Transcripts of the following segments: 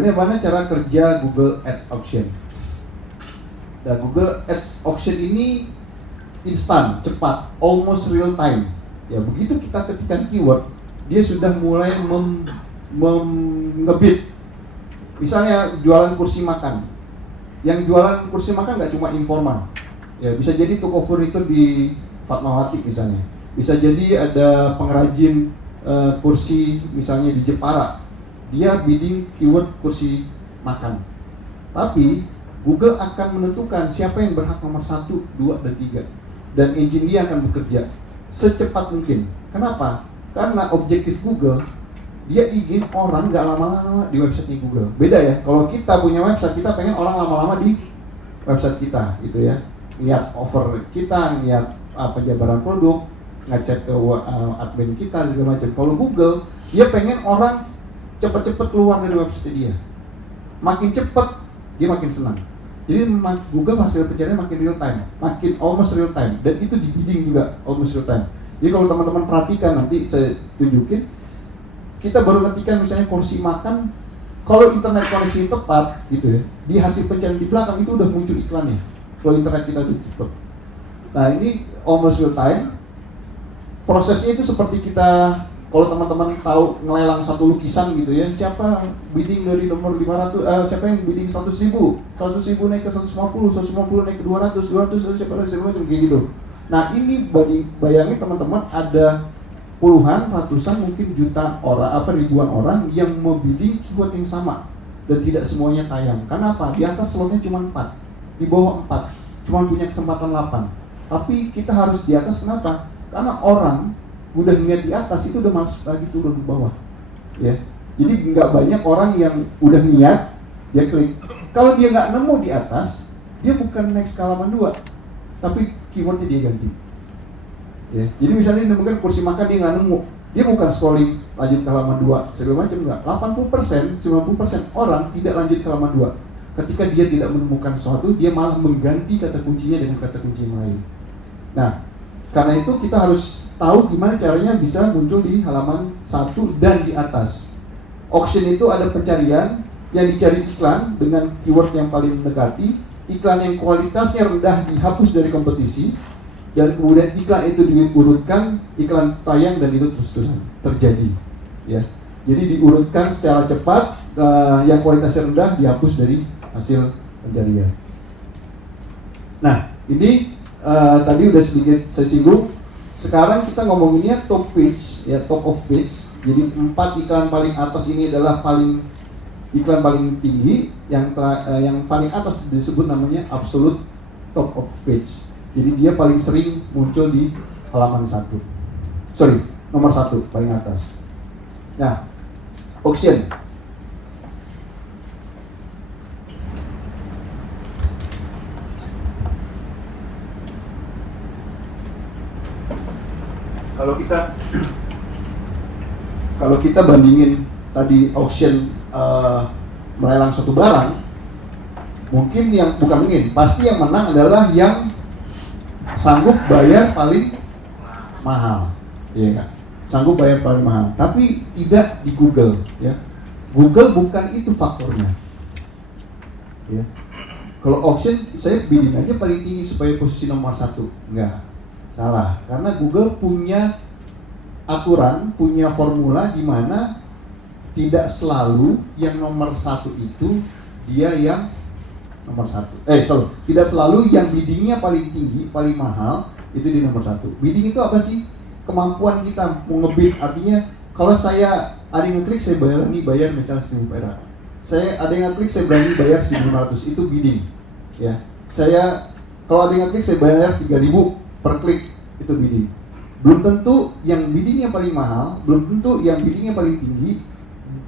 bagaimana cara kerja Google Ads Auction. Nah, Google Ads Auction ini instan, cepat, almost real time. Ya, begitu kita ketikkan keyword, dia sudah mulai ngebid. Misalnya jualan kursi makan. Yang jualan kursi makan nggak cuma informal. Ya, bisa jadi toko furnitur di Fatmawati misalnya. Bisa jadi ada pengrajin kursi misalnya di Jepara. Dia bidding keyword kursi makan. Tapi Google akan menentukan siapa yang berhak nomor 1, 2, dan 3. Dan engine dia akan bekerja secepat mungkin. Kenapa? Karena objektif Google, dia ingin orang nggak lama-lama di website Google. Beda ya, kalau kita punya website, kita pengen orang lama-lama di website kita, gitu ya. Lihat offer kita, lihat penjabaran produk, ngecek ke admin kita, segala macam. Kalau Google, dia pengen orang cepat-cepat keluar dari website dia. Makin cepat, dia makin senang. Jadi Google hasil pencarian makin real time, makin almost real time, dan itu di bidding juga almost real time. Jadi kalau teman-teman perhatikan, nanti saya tunjukin, kita baru ketikkan misalnya kursi makan, kalau internet koneksi tepat gitu ya, di hasil pencarian di belakang itu udah muncul iklannya. Kalau internet kita udah cepat. Nah, ini almost real time. Prosesnya itu seperti kita, kalau teman-teman tahu ngelelang satu lukisan gitu ya, siapa bidding dari nomor 500, siapa yang bidding 100.000 naik ke 150, 150 naik ke 200, 200 siapa macam kayak gitu. Nah, ini bayangin teman-teman, ada puluhan, ratusan, mungkin juta orang, ribuan orang yang mau bidding keyword yang sama, dan tidak semuanya tayang. Kenapa? Di atas slotnya cuma 4, di bawah 4, cuma punya kesempatan 8. Tapi kita harus di atas, kenapa? Karena orang udah ngeliat di atas, itu udah males lagi turun di bawah, ya. Jadi nggak banyak orang yang udah niat, dia klik. Kalau dia nggak nemu di atas, dia bukan naik ke halaman 2, tapi keywordnya dia ganti. Ya, jadi misalnya dia nemukan kursi makan, dia nggak nemu, dia bukan scrolling lanjut ke halaman 2 segala macam, enggak. 80%, 90% orang tidak lanjut ke halaman 2. Ketika dia tidak menemukan sesuatu, dia malah mengganti kata kuncinya dengan kata kunci yang lain. Nah, karena itu kita harus tahu gimana caranya bisa muncul di halaman 1 dan di atas. Auction itu ada pencarian yang dicari iklan dengan keyword yang paling mendekati, iklan yang kualitasnya rendah dihapus dari kompetisi, dan kemudian iklan itu diurutkan, iklan tayang, dan itu terus-terusan terjadi, ya. Jadi diurutkan secara cepat, yang kualitasnya rendah dihapus dari hasil pencarian. Nah, ini tadi udah sedikit saya singgung. Sekarang kita ngomonginnya top page, ya, top of page. Jadi 4 iklan paling atas ini adalah iklan paling tinggi, yang paling atas disebut namanya absolute top of page. Jadi dia paling sering muncul di halaman 1. Nomor 1 paling atas. Nah, auction. Kalau kita bandingin tadi auction melelang suatu barang, pasti yang menang adalah yang sanggup bayar paling mahal, ya kan? Sanggup bayar paling mahal. Tapi tidak di Google, ya. Google bukan itu faktornya, ya. Kalau auction, saya bidding aja paling tinggi supaya posisi nomor 1, enggak. Salah, karena Google punya aturan, punya formula di mana tidak selalu yang nomor 1 itu dia yang nomor 1. Tidak selalu yang biddingnya paling tinggi, paling mahal itu di nomor 1. Bidding itu apa sih? Kemampuan kita mau ngebid. Artinya kalau saya ada yang ngeklik, saya bayar misalnya 1.000 perak. Ada yang ngeklik, saya berani bayar 1.500, itu bidding, ya. Kalau ada yang ngeklik, saya bayar 3.000 per klik, itu bidding. Belum tentu yang biddingnya paling mahal, belum tentu yang biddingnya paling tinggi,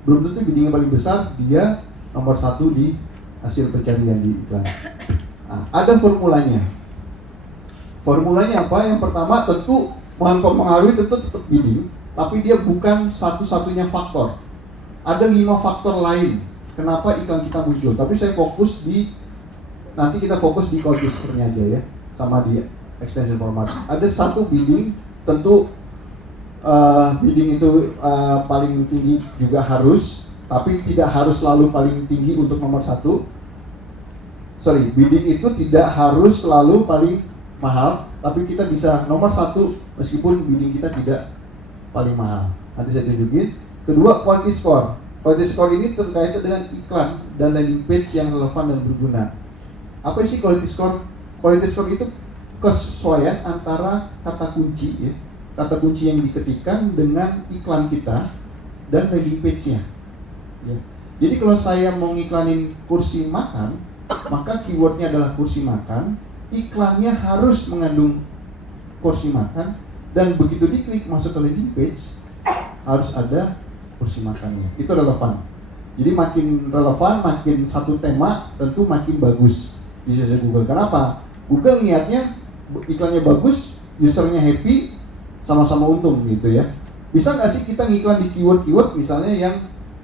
belum tentu biddingnya paling besar dia nomor 1 di hasil pencarian di iklan. Nah, ada formulanya. Formulanya apa? Yang pertama tentu mempengaruhi tetap bidding, tapi dia bukan satu-satunya faktor. Ada 5 faktor lain kenapa iklan kita muncul. Tapi saya nanti kita fokus di code whispernya aja ya, sama di extension format. Ada 1 bidding, tentu bidding itu paling tinggi juga harus, Tapi tidak harus selalu paling tinggi untuk nomor satu. Bidding itu tidak harus selalu paling mahal, tapi kita bisa nomor satu meskipun bidding kita tidak paling mahal. Nanti saya tunjukin. Kedua, quality score. Quality score ini terkait dengan iklan dan landing page yang relevan dan berguna. Apa sih quality score? Quality score itu kesesuaian antara kata kunci, ya, kata kunci yang diketikkan dengan iklan kita dan landing page-nya. Ya. Jadi kalau saya mau ngiklanin kursi makan, maka keywordnya adalah kursi makan, iklannya harus mengandung kursi makan, dan begitu diklik masuk ke landing page harus ada kursi makannya. Itu relevan. Jadi makin relevan, makin satu tema, tentu makin bagus di sisi Google. Kenapa? Google niatnya iklannya bagus, usernya happy, sama-sama untung gitu ya. Bisa nggak sih kita ngiklan di keyword-keyword misalnya yang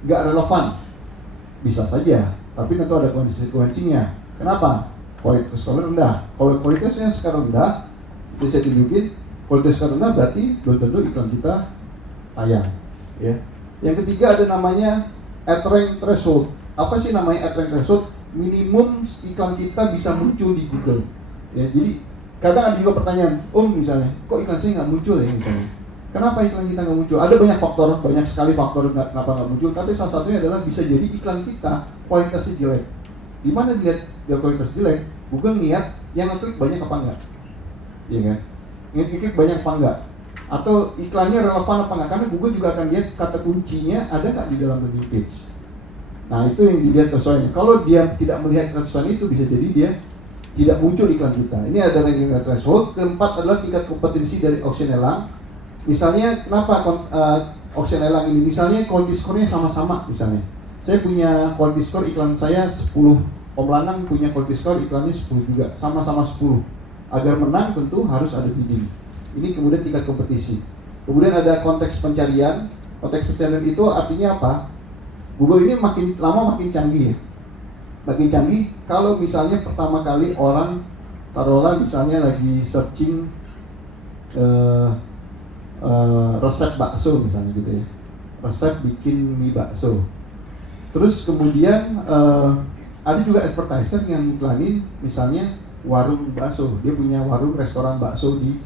nggak relevan? Bisa saja, tapi tentu ada konsekuensinya. Kenapa? Kualitas score rendah. Kalau kualitasnya sekarang rendah, bisa tunjukin kualitas score rendah berarti belum tentu iklan kita tayang. Ya. Yang ketiga ada namanya ad rank threshold. Apa sih namanya ad rank threshold? Minimum iklan kita bisa muncul di Google. Ya, jadi kadang ada juga pertanyaan, misalnya, kok iklan saya nggak muncul ya misalnya? Kenapa iklan kita nggak muncul? Ada banyak faktor, banyak sekali faktor kenapa nggak muncul. Tapi salah satunya adalah bisa jadi iklan kita kualitasnya jelek. Di mana dilihat dia kualitas jelek? Google niat yang ngeklik banyak apa enggak? Iya kan? Ngeklik banyak apa enggak? Atau iklannya relevan apa enggak? Karena Google juga akan lihat kata kuncinya ada nggak di dalam landing page. Nah itu yang dilihat kesesuaiannya. Kalau dia tidak melihat kesesuaian itu, bisa jadi dia tidak muncul iklan kita. Ini ada ranking threshold. Keempat adalah tingkat kompetensi dari auction elang. Misalnya kenapa auction elang ini? Misalnya quality score-nya sama-sama misalnya. Saya punya quality score iklan saya 10, Om Lanang punya quality score iklannya 10 juga, sama-sama 10. Agar menang tentu harus ada bidding. Ini kemudian tingkat kompetisi. Kemudian ada konteks pencarian. Konteks pencarian itu artinya apa? Google ini makin lama makin canggih ya. Makin canggih kalau misalnya pertama kali orang taruhlah misalnya lagi searching resep bakso misalnya gitu ya, resep bikin mie bakso. Terus kemudian ada juga advertiser yang iklanin misalnya warung bakso, dia punya warung restoran bakso di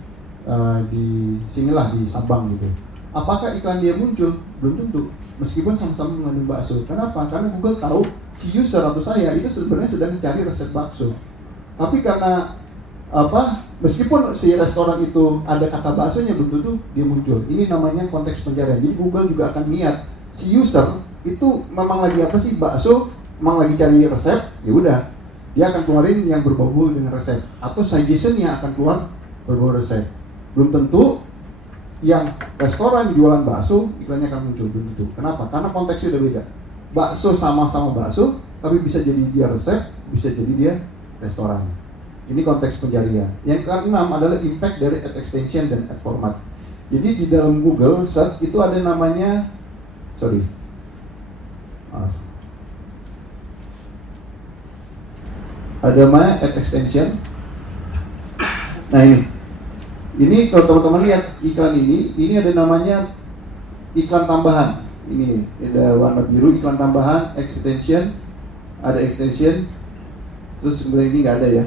sinilah di Sabang gitu. Apakah iklan dia muncul? Belum tentu, meskipun sama-sama mengandung bakso. Kenapa? Karena Google tahu si user atau saya itu sebenarnya sedang mencari resep bakso. Tapi karena meskipun si restoran itu ada kata baksonya, belum tentu dia muncul. Ini namanya konteks pencarian. Jadi Google juga akan lihat si user itu memang lagi apa sih bakso, memang lagi cari resep, ya udah dia akan keluarin yang berbau dengan resep, atau suggestion-nya akan keluar berbau resep. Belum tentu yang restoran jualan bakso iklannya akan muncul, belum tentu. Kenapa? Karena konteksnya udah beda. Bakso sama-sama bakso, tapi bisa jadi dia resep, bisa jadi dia restoran. Ini konteks pencarian. Yang keenam adalah impact dari ad extension dan ad format. Jadi di dalam Google Search itu ada namanya, ada namanya ad extension. Nah ini kalau teman-teman lihat iklan ini ada namanya iklan tambahan. Ini ada warna biru, iklan tambahan, extension, ada extension. Terus kemudian ini nggak ada ya.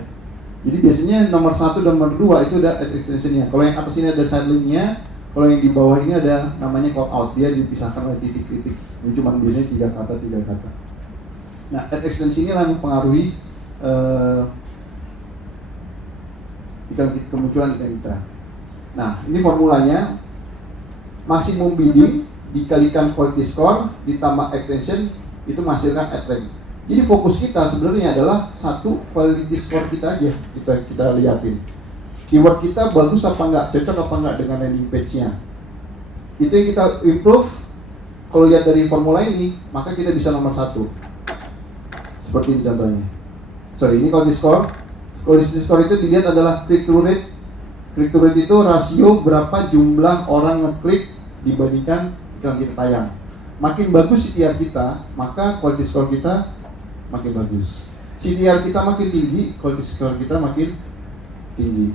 Jadi biasanya nomor 1 dan nomor 2 itu ada ad extension-nya. Kalau yang atas ini ada side link-nya, kalau yang di bawah ini ada namanya call out. Dia dipisahkan oleh titik-titik. Ini cuma biasanya 3 kata. Nah, ad extension ini yang mempengaruhi kemunculan iklan kita. Nah, ini formulanya. Maksimum bidding dikalikan quality score ditambah extension itu menghasilkan ad rank. Jadi fokus kita sebenarnya adalah satu, quality score kita aja kita liatin. Keyword kita bagus apa enggak, cocok apa enggak dengan landing page-nya. Itu yang kita improve. Kalau lihat dari formula ini, maka kita bisa nomor 1. Seperti ini contohnya. Ini quality score. Quality score itu dilihat adalah click through rate. Click through rate itu rasio berapa jumlah orang ngeklik dibandingkan iklan kita tayang. Makin bagus CTR kita, maka quality score kita makin bagus. CTR kita makin tinggi, quality score kita makin tinggi.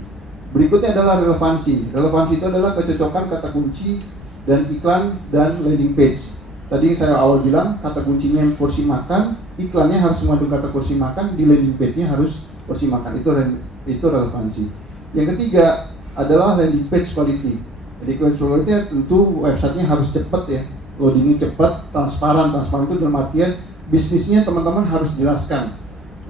Berikutnya adalah relevansi. Relevansi itu adalah kecocokan kata kunci dan iklan dan landing page. Tadi saya awal bilang kata kuncinya kursi makan, iklannya harus mengandung kata kursi makan, di landing page-nya harus kursi makan. Itu relevansi. Yang ketiga adalah landing page quality. Jadi quality tentu websitenya harus cepat ya, loadingnya cepat, transparan. Transparan itu dalam artian bisnisnya teman-teman harus jelaskan.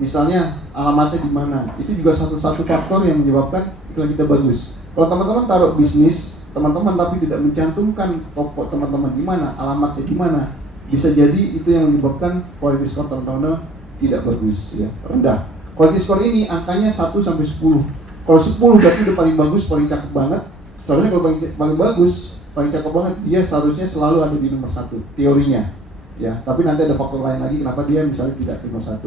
Misalnya alamatnya di mana. Itu juga satu faktor yang menyebabkan iklan kita bagus. Kalau teman-teman taruh bisnis teman-teman tapi tidak mencantumkan toko teman-teman di mana, alamatnya di mana, bisa jadi itu yang menyebabkan quality score teman-teman tidak bagus ya, rendah. Quality score ini angkanya 1 sampai 10. Kalau 10 berarti udah paling bagus, paling cakep banget. Soalnya kalau paling bagus, paling cakep banget, dia seharusnya selalu ada di nomor 1 teorinya. Ya, tapi nanti ada faktor lain lagi kenapa dia misalnya tidak di nomor 1.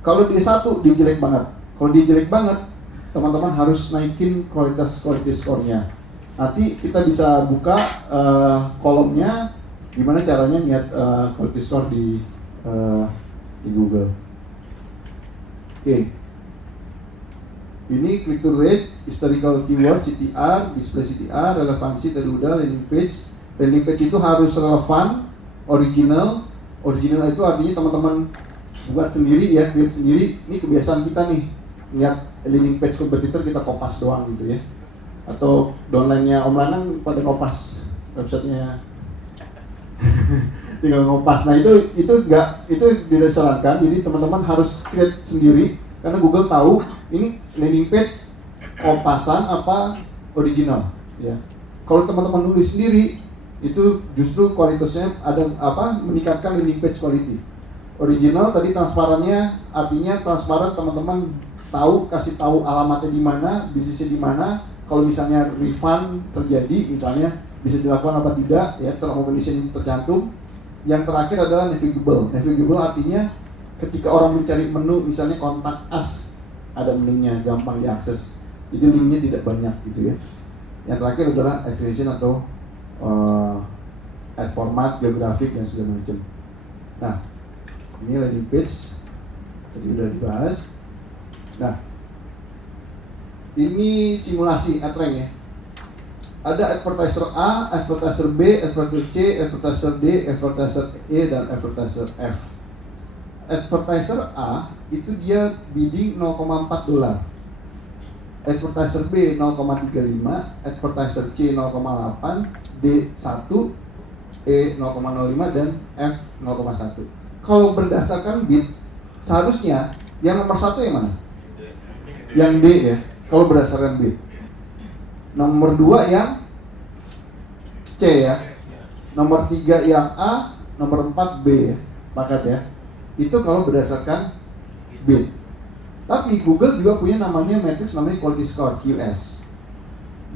Kalau dia 1, dia jelek banget. Kalau dia jelek banget, teman-teman harus naikin kualitas quality score-nya. Nanti kita bisa buka kolomnya gimana caranya lihat quality score di Google. Oke. Ini click to rate, historical keyword, CTR, display CTR, relevansi tadi udah, landing page. Landing page itu harus relevan, original. Original itu artinya teman-teman buat sendiri ya, create sendiri. Ini kebiasaan kita nih, lihat landing page kompetitor kita kopas doang gitu ya. Atau downline-nya Om Lanang pada kopas websitenya. Tinggal ngopas. Nah itu tidak disarankan. Jadi teman-teman harus create sendiri karena Google tahu ini landing page kopasan apa original ya. Kalau teman-teman nulis sendiri itu justru kualitasnya ada meningkatkan landing page quality. Original tadi transparannya artinya transparan, teman-teman kasih tahu alamatnya di mana, bisnisnya di mana. Kalau misalnya refund terjadi misalnya bisa dilakukan apa tidak ya, term condition tercantum. Yang terakhir adalah navigable. Navigable artinya ketika orang mencari menu misalnya kontak us, ada menunya gampang diakses. Jadi linknya tidak banyak gitu ya. Yang terakhir adalah extension atau add format, geografik dan segala macam. Nah, ini landing page tadi udah dibahas. Nah, ini simulasi ad rank ya. Ada advertiser A, advertiser B, advertiser C, advertiser D, advertiser E, dan advertiser F. Advertiser A itu dia bidding $0,4. Advertiser B 0,35, advertiser C 0,8, D 1, E 0,05 dan F 0,1. Kalau berdasarkan bid, seharusnya yang nomor 1 yang mana? Yang D ya, kalau berdasarkan bid. Nomor 2 yang C ya. Nomor 3 yang A, nomor 4 B ya. Pakat ya. Itu kalau berdasarkan bid. Tapi Google juga punya namanya matrix namanya quality score QS.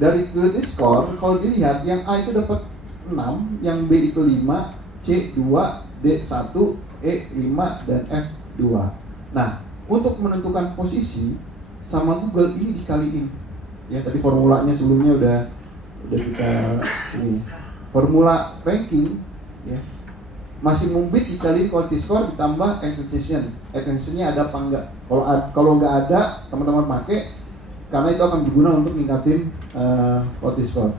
Dari quality score kalau dilihat yang A itu dapat 6, yang B itu 5, C 2, D 1, E 5 dan F 2. Nah, untuk menentukan posisi sama Google ini dikaliin. Ya tadi formulanya sebelumnya udah kita ini. Formula ranking ya. Masih bid dikali quality score ditambah extension. Extensionnya ada apa enggak? Kalau nggak ada, teman-teman pakai karena itu akan digunakan untuk meningkatin quality score.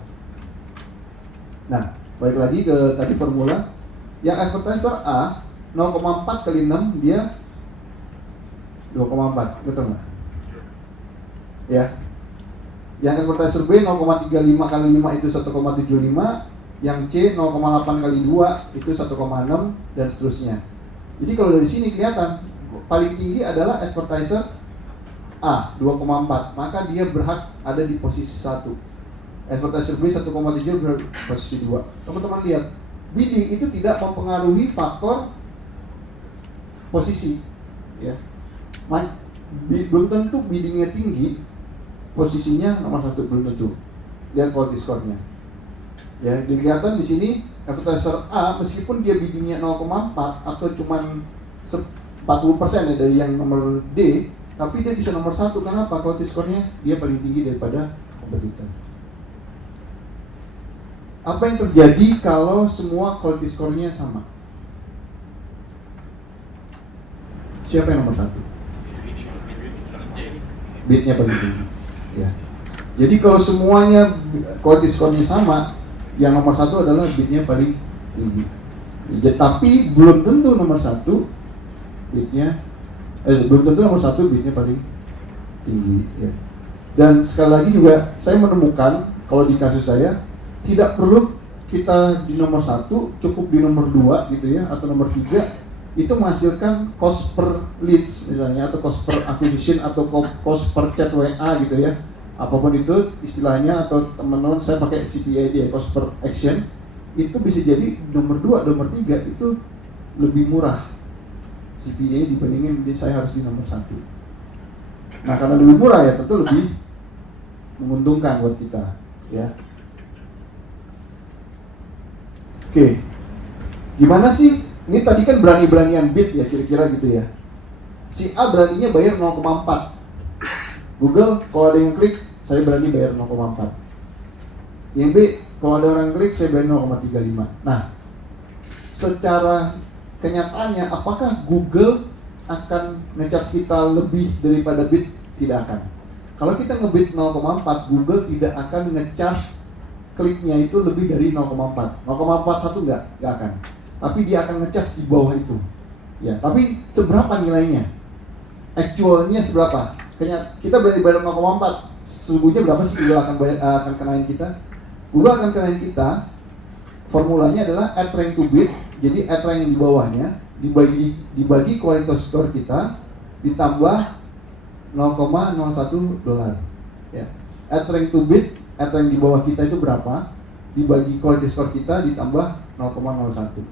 Nah, balik lagi ke tadi formula. Yang advertiser A 0,4 kali 6 dia 2,4, betul nggak? Ya. Yang advertiser B 0,35 kali 5 itu 1,75, yang C 0,8 kali 2 itu 1,6 dan seterusnya. Jadi kalau dari sini kelihatan paling tinggi adalah advertiser A 2,4, maka dia berhak ada di posisi 1. Advertiser B 1,7 berada di posisi 2. Teman-teman lihat, bidding itu tidak mempengaruhi faktor posisi ya. Belum tentu biddingnya tinggi, posisinya nomor 1 belum tentu. Lihat quality score-nya. Ya, kelihatan di sini advertiser A meskipun dia biddingnya 0,4 atau cuman 40% ya dari yang nomor D, tapi dia bisa nomor 1. Kenapa? Quality score-nya dia paling tinggi daripada kompetitor. Apa yang terjadi kalau semua quality score-nya sama? Siapa yang nomor 1? Bidnya paling tinggi. Ya. Jadi kalau semuanya quality score-nya sama, yang nomor 1 adalah bidnya paling tinggi. Tapi belum tentu nomor 1 bitnya belum tentu nomor 1 bitnya paling tinggi ya. Dan sekali lagi juga saya menemukan kalau di kasus saya tidak perlu kita di nomor 1, cukup di nomor 2 gitu ya, atau nomor 3 itu menghasilkan cost per leads misalnya, atau cost per acquisition, atau cost per chat WA gitu ya, apapun itu istilahnya, atau teman-teman saya pakai CPA dia, cost per action, itu bisa jadi nomor 2, nomor 3 itu lebih murah CPA dibandingin saya harus di nomor 1. Nah karena lebih murah ya tentu lebih menguntungkan buat kita ya. Oke, gimana sih? Ini tadi kan berani-beranian bid ya kira-kira gitu ya. Si A beraninya bayar 0,4. Google kalau ada yang klik, saya berani bayar 0,4. Yang B, kalau ada orang klik, saya berani 0,35. Nah, secara kenyataannya apakah Google akan nge-charge kita lebih daripada bid? Tidak akan. Kalau kita ngebid 0,4, Google tidak akan nge-charge kliknya itu lebih dari 0,4. 0,41 enggak akan. Tapi dia akan nge-charge di bawah itu. Ya, tapi seberapa nilainya? Actualnya seberapa? Kita berani bayar 0,4. Sesungguhnya berapa sih Google akan kenain kita? Google akan kenain kita. Formulanya adalah add rank to bid. Jadi add rank yang di bawahnya dibagi kualitas skor kita ditambah $0,01. Ya. Add rank to bid, add rank di bawah kita itu berapa? Dibagi kualitas skor kita ditambah 0,01.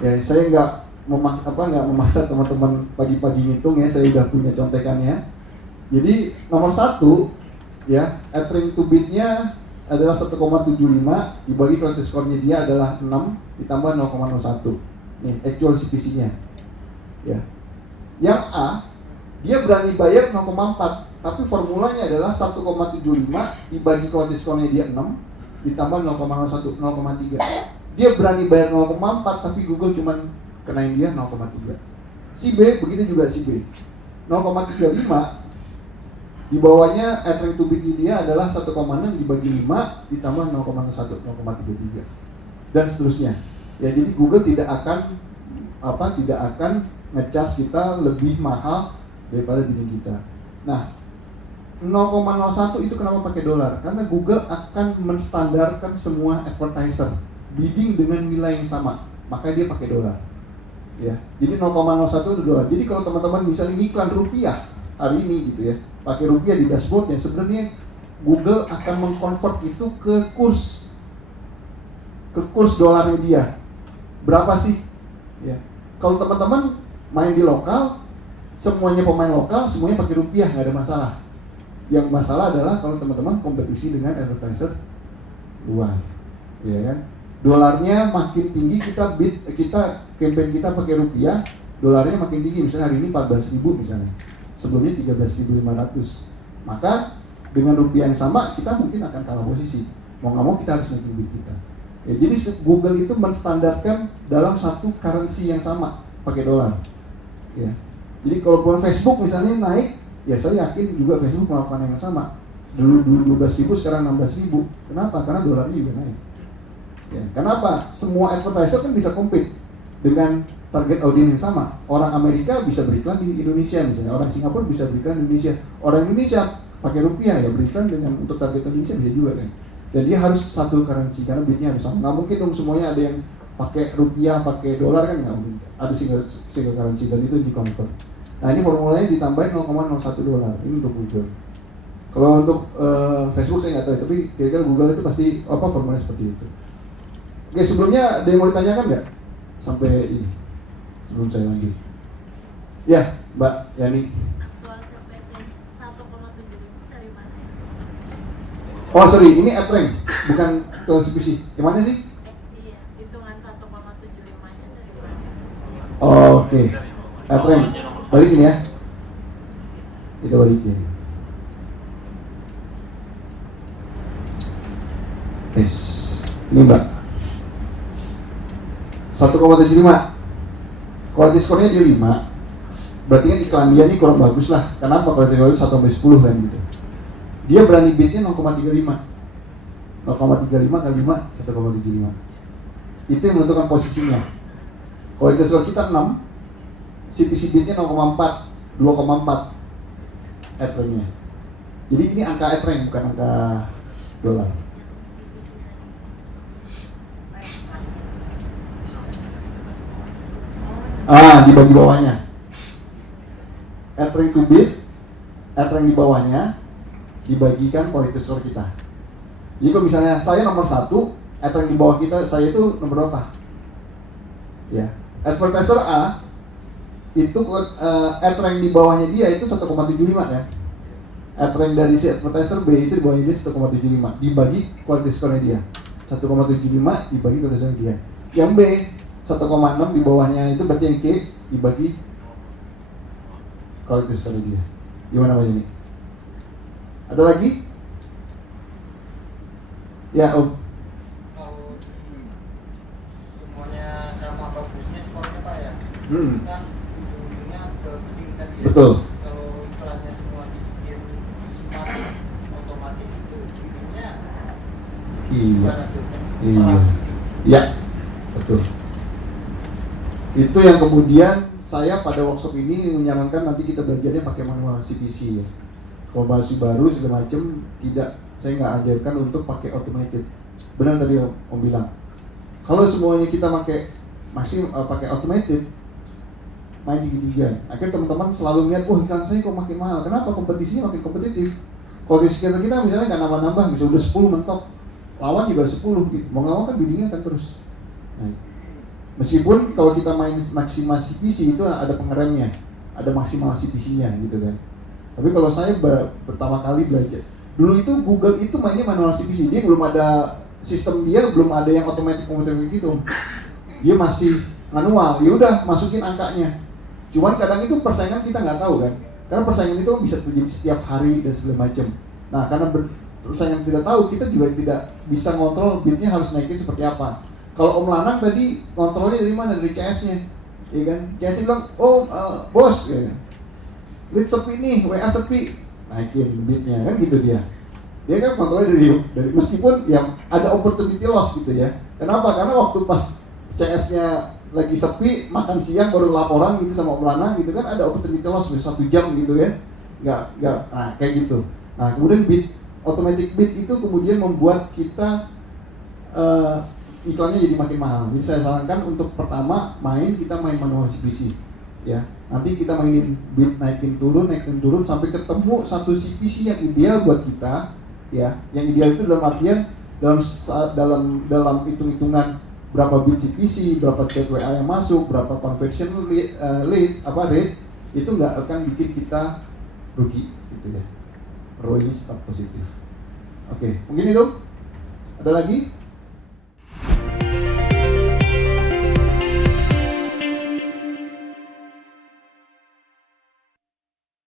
Ya, saya nggak memaksa teman-teman pagi-pagi ngitung ya, saya udah punya contekannya. Jadi nomor 1 ya, add rank to bid-nya adalah 1,75, dibagi kualitas skornya dia adalah 6 ditambah 0,01. Nih, actual CPC-nya. Ya. Yang A, dia berani bayar 0,4, tapi formulanya adalah 1,75 dibagi kualitas skornya dia 6 ditambah 0,01, 0,3. Dia berani bayar 0,4 tapi Google cuman kenain dia 0,3. Si B begitu juga si B. 0,35 di bawahnya add rank to bid dia adalah 1,6 dibagi 5 ditambah 0,1, 0,33 dan seterusnya. Ya, jadi Google tidak akan nge-charge kita lebih mahal daripada bidding kita. Nah, 0,01 itu kenapa pakai dolar? Karena Google akan menstandarkan semua advertiser bidding dengan nilai yang sama, maka dia pakai dolar. Ya, jadi 0,01 itu dolar. Jadi kalau teman-teman misalnya iklan rupiah hari ini gitu ya, pakai rupiah di dashboardnya, sebenarnya Google akan mengkonvert itu ke kurs dolarnya dia. Berapa sih? Ya, kalau teman-teman main di lokal, semuanya pemain lokal, semuanya pakai rupiah, nggak ada masalah. Yang masalah adalah kalau teman-teman kompetisi dengan advertiser luar, ya kan? Dolarnya makin tinggi, kita campaign kita pakai rupiah, dolarnya makin tinggi. Misalnya hari ini 14.000 misalnya, sebelumnya 13.500. Maka dengan rupiah yang sama kita mungkin akan kalah posisi. Mau nggak mau kita harus naikin bid kita. Ya, jadi Google itu menstandarkan dalam satu currency yang sama pakai dolar. Ya. Jadi kalaupun Facebook misalnya naik, ya saya yakin juga Facebook melakukan yang sama. Dulu 12.000, sekarang 16.000. Kenapa? Karena dolarnya juga naik. Ya, kenapa? Semua advertiser kan bisa compete dengan target audiens yang sama. Orang Amerika bisa beriklan di Indonesia misalnya, orang Singapura bisa beriklan di Indonesia, orang Indonesia pakai rupiah ya beriklan dengan untuk target Indonesia bisa juga kan. Dan dia harus satu currency karena bidnya harus sama. Nggak mungkin dong semuanya ada yang pakai rupiah, pakai dolar kan nggak mungkin. Ada single currency dan itu di convert. Nah ini formulanya ditambahin $0,01 ini untuk Google. Kalau untuk Facebook saya nggak tahu, tapi kira-kira Google itu pasti formulanya seperti itu. Oke, sebelumnya ada yang mau ditanyakan nggak? Sampai ini, sebelum saya lanjut. Ya, Mbak Yani. Aktual CPC 1,75 dari mana? Oh sorry, ini add rank, bukan aktual CPC. Yang mana sih? Iya, hitungan 1,75-nya dari mana? Oh, oke. Add rank, balikin ya. Kita balikin. Yes, ini Mbak. 1,75. Quality score-nya dia 5. Berarti kan iklan dia ini kurang bagus lah. Kenapa? Quality score 1-10 kan gitu. Dia berani bidnya 0,35. 0,35 kali 5 1,75. Itu yang menentukan posisinya. Kualitas score kita 6, CPC bit-nya 0,4, 2,4 ad rank-nya. Jadi ini angka ad rank bukan angka dolar. Di bagi bawahnya. Ad rank to bit, ad rank di bawahnya dibagikan quality score kita. Jadi kalau misalnya saya nomor 1, ad rank di bawah kita, saya itu nomor berapa? Ya, advertiser A itu ad rank di bawahnya dia itu 1,75 kan. Ad rank dari si advertiser B itu di bawahnya dia 1,75 dibagi quality score-nya dia. 1,75 dibagi quality score dia. Yang B 1,6 di bawahnya itu berarti yang C dibagi quality score dia. Gimana Mas ini? Ada lagi? Ya, Om. Kalau semuanya sama bagusnya skornya Pak ya? Kan ujung-ujungnya ke bidding tadi ya? Betul. Kalau iklannya semua dibikin smart, otomatis itu biddingnya Iya. Iya. Ya, betul. Itu yang kemudian saya pada workshop ini menyarankan nanti kita belajarnya pakai manual CPC ya. Kalau masih baru segala macam tidak, saya nggak ajarkan untuk pakai automated. Benar tadi Om bilang. Kalau semuanya kita masih pakai automated, main tinggi-tinggian. Akhirnya teman-teman selalu melihat, iklan saya kok makin mahal. Kenapa? Kompetisinya makin kompetitif. Kalau di sekitar kita misalnya nggak nambah-nambah, misalnya udah 10 mentok, lawan juga 10 gitu. Mau nggak mau kan biddingnya akan terus naik. Meskipun kalau kita main maksimal CPC itu ada pengeremnya, ada maksimal CPC-nya gitu kan. Tapi kalau saya pertama kali belajar, dulu itu Google itu mainnya manual CPC, dia belum ada sistem, dia belum ada yang otomatis gitu. Dia masih manual, ya udah masukin angkanya. Cuman kadang itu persaingan kita nggak tahu kan, karena persaingan itu bisa terjadi setiap hari dan segala macam. Nah karena persaingan tidak tahu, kita juga tidak bisa ngontrol bidnya harus naikin seperti apa. Kalau Om Lanang tadi kontrolnya dari mana? Dari CS-nya, ya kan? CS bilang, bos, ya. Lead sepi nih, WA sepi, naikin bidnya kan gitu dia. Dia kan kontrolnya dari meskipun yang ada opportunity loss gitu ya. Kenapa? Karena waktu pas CS-nya lagi sepi, makan siang baru laporan gitu sama Om Lanang gitu kan, ada opportunity loss 1 jam gitu kan. Nggak, nah kayak gitu. Nah kemudian automatic bid itu kemudian membuat kita iklannya jadi makin mahal. Jadi saya sarankan untuk pertama kita main manual CPC ya. Nanti kita mainin bid naikin turun sampai ketemu satu CPC yang ideal buat kita ya. Yang ideal itu dalam artian dalam hitung-hitungan berapa bid CPC, berapa chat WA yang masuk, berapa conversion rate itu nggak akan bikin kita rugi gitu ya. ROI-nya tetap positif. Oke, mungkin itu. Ada lagi?